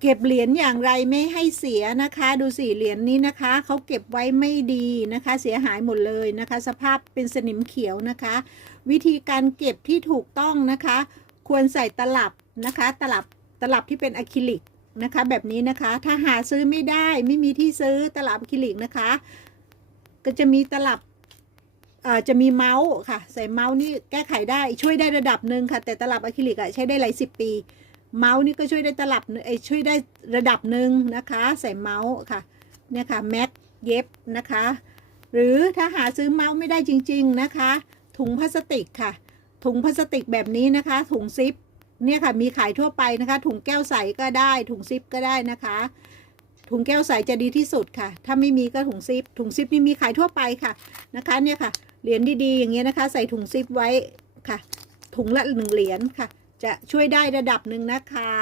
เก็บเหรียญอย่างไรไม่ให้เสียนะคะ ดูสิเหรียญนี้นะคะเขาเก็บไว้ไม่ดีนะคะ เสียหายหมดเลยนะคะ สภาพเป็นสนิมเขียวนะคะ วิธีการเก็บที่ถูกต้องนะคะ ควรใส่ตลับนะคะ ตลับตลับที่เป็นอะคริลิกนะคะ แบบนี้นะคะ ถ้าหาซื้อไม่ได้ไม่มีที่ซื้อตลับอะคริลิกนะคะ ก็จะมีตลับเอ่อจะมีเมาส์ค่ะ ใส่เมาส์นี่แก้ไขได้ช่วยได้ระดับหนึ่งค่ะ แต่ตลับอะคริลิกอะใช้ได้หลายสิบปี เมาส์นี่ก็ช่วยได้ตลับหนึ่งเอ้ยช่วยได้ระดับหนึ่งนะคะ ใส่เมาส์ค่ะเนี่ยค่ะแม็กเย็บนะคะ หรือถ้าหาซื้อเมาส์ไม่ได้จริง ๆนะคะ ถุงพลาสติกค่ะ ถุงพลาสติกแบบนี้นะคะ ถุงซิปเนี่ยค่ะมีขายทั่วไปนะคะ ถุงแก้วใสก็ได้ถุงซิปก็ได้นะคะ ถุงแก้วใสจะดีที่สุดค่ะ ถ้าไม่มีก็ถุงซิปถุงซิปนี่มีขายทั่วไปค่ะนะคะเนี่ยค่ะเหรียญดีๆอย่างเงี้ยนะคะ ใส่ถุงซิปไว้ค่ะ ถุงละหนึ่งเหรียญค่ะ จะช่วยได้ระดับหนึ่งนะคะ